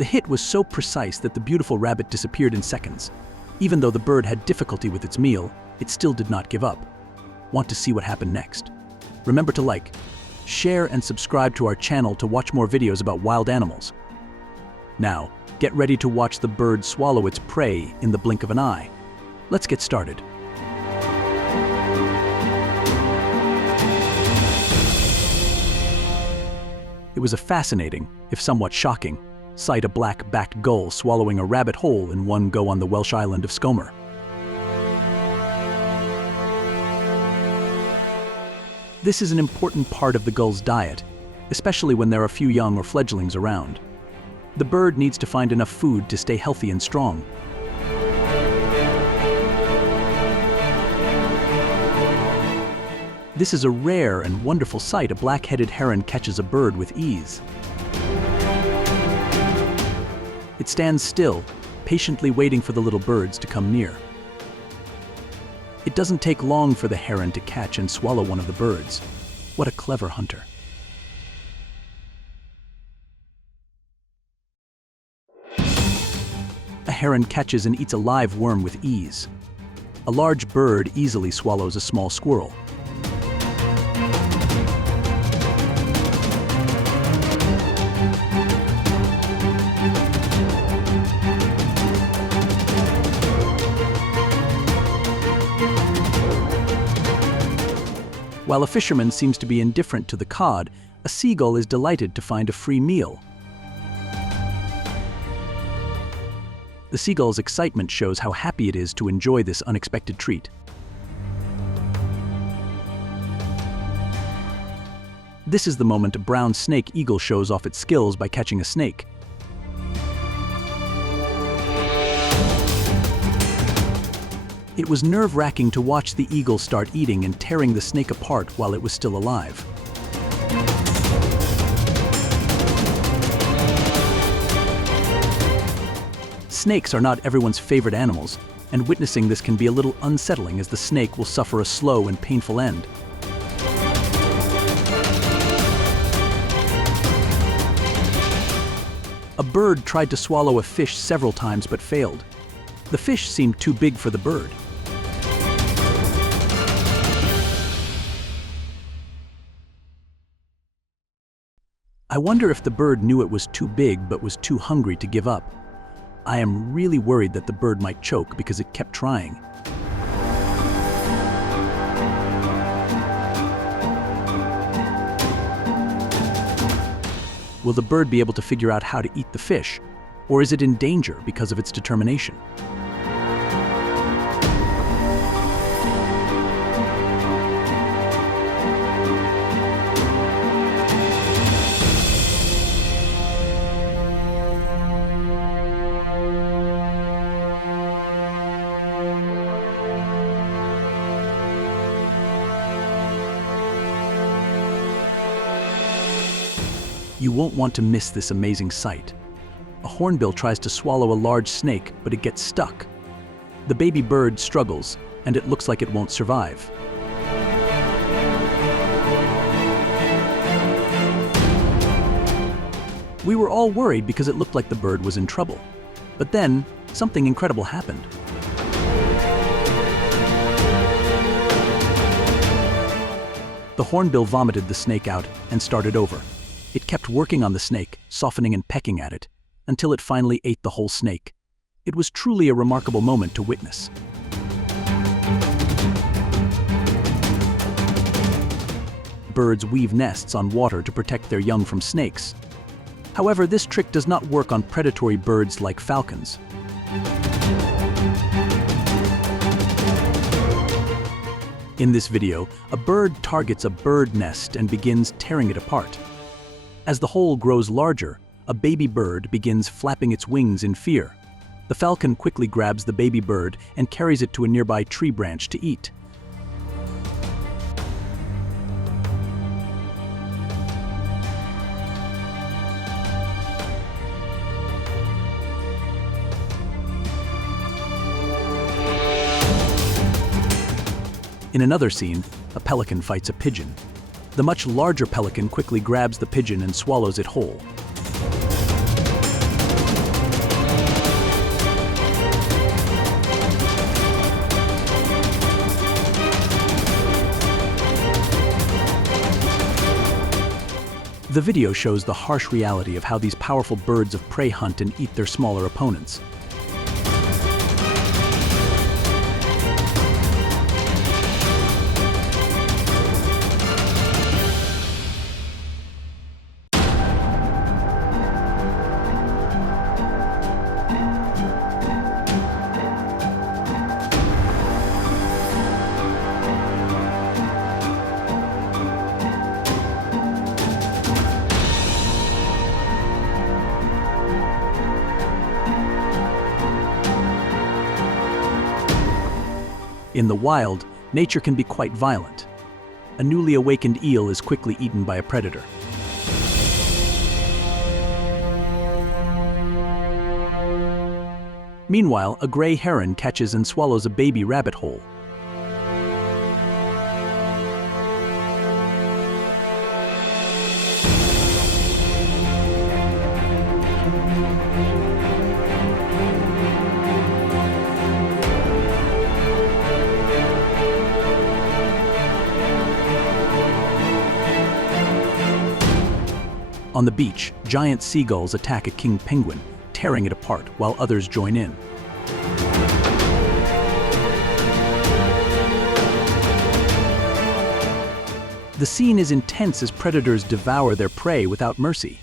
The hit was so precise that the beautiful rabbit disappeared in seconds. Even though the bird had difficulty with its meal, it still did not give up. Want to see what happened next? Remember to like, share, and subscribe to our channel to watch more videos about wild animals. Now, get ready to watch the bird swallow its prey in the blink of an eye. Let's get started. It was a fascinating, if somewhat shocking, sight: a black-backed gull swallowing a rabbit whole in one go on the Welsh island of Scomer. This is an important part of the gull's diet, especially when there are few young or fledglings around. The bird needs to find enough food to stay healthy and strong. This is a rare and wonderful sight. A black-headed heron catches a bird with ease. It stands still, patiently waiting for the little birds to come near. It doesn't take long for the heron to catch and swallow one of the birds. What a clever hunter. A heron catches and eats a live worm with ease. A large bird easily swallows a small squirrel. While a fisherman seems to be indifferent to the cod, a seagull is delighted to find a free meal. The seagull's excitement shows how happy it is to enjoy this unexpected treat. This is the moment a brown snake eagle shows off its skills by catching a snake. It was nerve-wracking to watch the eagle start eating and tearing the snake apart while it was still alive. Snakes are not everyone's favorite animals, and witnessing this can be a little unsettling, as the snake will suffer a slow and painful end. A bird tried to swallow a fish several times but failed. The fish seemed too big for the bird. I wonder if the bird knew it was too big but was too hungry to give up. I am really worried that the bird might choke because it kept trying. Will the bird be able to figure out how to eat the fish, or is it in danger because of its determination? You won't want to miss this amazing sight. A hornbill tries to swallow a large snake, but it gets stuck. The baby bird struggles, and it looks like it won't survive. We were all worried because it looked like the bird was in trouble. But then, something incredible happened. The hornbill vomited the snake out and started over. It kept working on the snake, softening and pecking at it, until it finally ate the whole snake. It was truly a remarkable moment to witness. Birds weave nests on water to protect their young from snakes. However, this trick does not work on predatory birds like falcons. In this video, a bird targets a bird nest and begins tearing it apart. As the hole grows larger, a baby bird begins flapping its wings in fear. The falcon quickly grabs the baby bird and carries it to a nearby tree branch to eat. In another scene, a pelican fights a pigeon. The much larger pelican quickly grabs the pigeon and swallows it whole. The video shows the harsh reality of how these powerful birds of prey hunt and eat their smaller opponents. In the wild, nature can be quite violent. A newly awakened eel is quickly eaten by a predator. Meanwhile, a gray heron catches and swallows a baby rabbit whole. On the beach, giant seagulls attack a king penguin, tearing it apart while others join in. The scene is intense as predators devour their prey without mercy.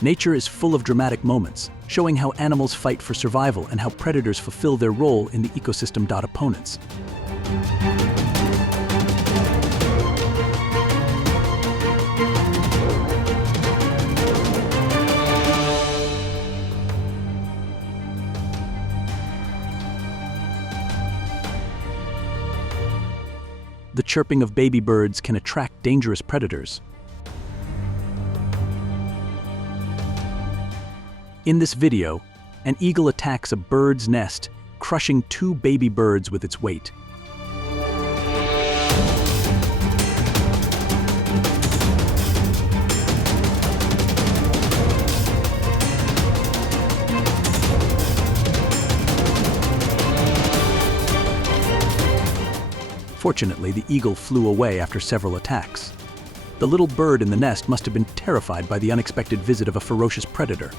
Nature is full of dramatic moments, showing how animals fight for survival and how predators fulfill their role in the ecosystem. Opponents. The chirping of baby birds can attract dangerous predators. In this video, an eagle attacks a bird's nest, crushing 2 baby birds with its weight. Fortunately, the eagle flew away after several attacks. The little bird in the nest must have been terrified by the unexpected visit of a ferocious predator.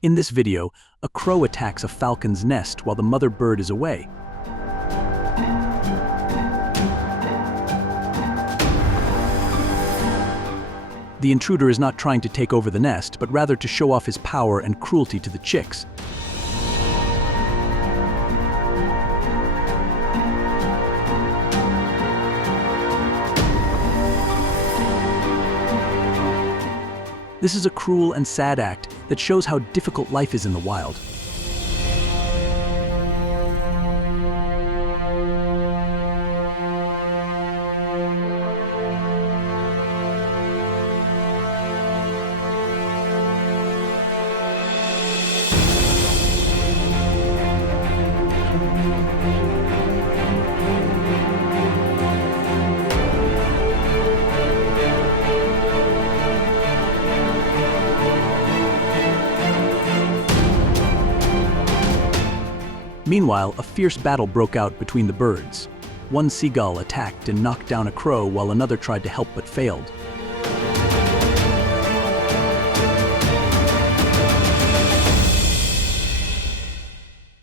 In this video, a crow attacks a falcon's nest while the mother bird is away. The intruder is not trying to take over the nest, but rather to show off his power and cruelty to the chicks. This is a cruel and sad act that shows how difficult life is in the wild. Meanwhile, a fierce battle broke out between the birds. One seagull attacked and knocked down a crow while another tried to help but failed.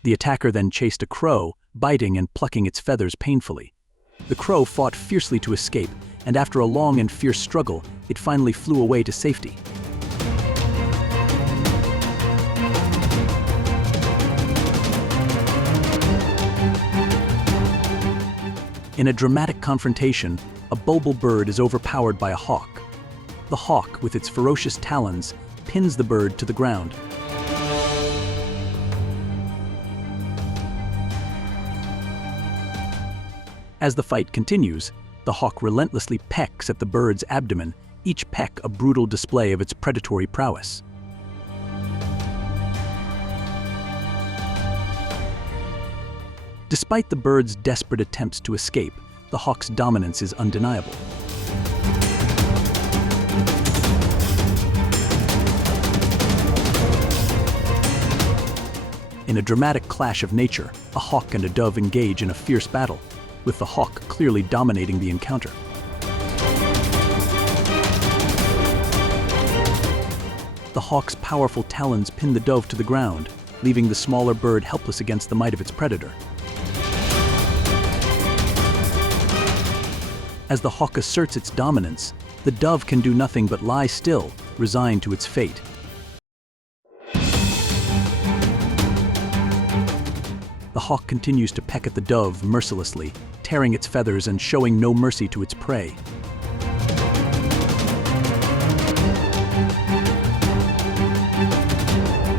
The attacker then chased a crow, biting and plucking its feathers painfully. The crow fought fiercely to escape, and after a long and fierce struggle, it finally flew away to safety. In a dramatic confrontation, a bulbul bird is overpowered by a hawk. The hawk, with its ferocious talons, pins the bird to the ground. As the fight continues, the hawk relentlessly pecks at the bird's abdomen, each peck a brutal display of its predatory prowess. Despite the bird's desperate attempts to escape, the hawk's dominance is undeniable. In a dramatic clash of nature, a hawk and a dove engage in a fierce battle, with the hawk clearly dominating the encounter. The hawk's powerful talons pin the dove to the ground, leaving the smaller bird helpless against the might of its predator. As the hawk asserts its dominance, the dove can do nothing but lie still, resigned to its fate. The hawk continues to peck at the dove mercilessly, tearing its feathers and showing no mercy to its prey.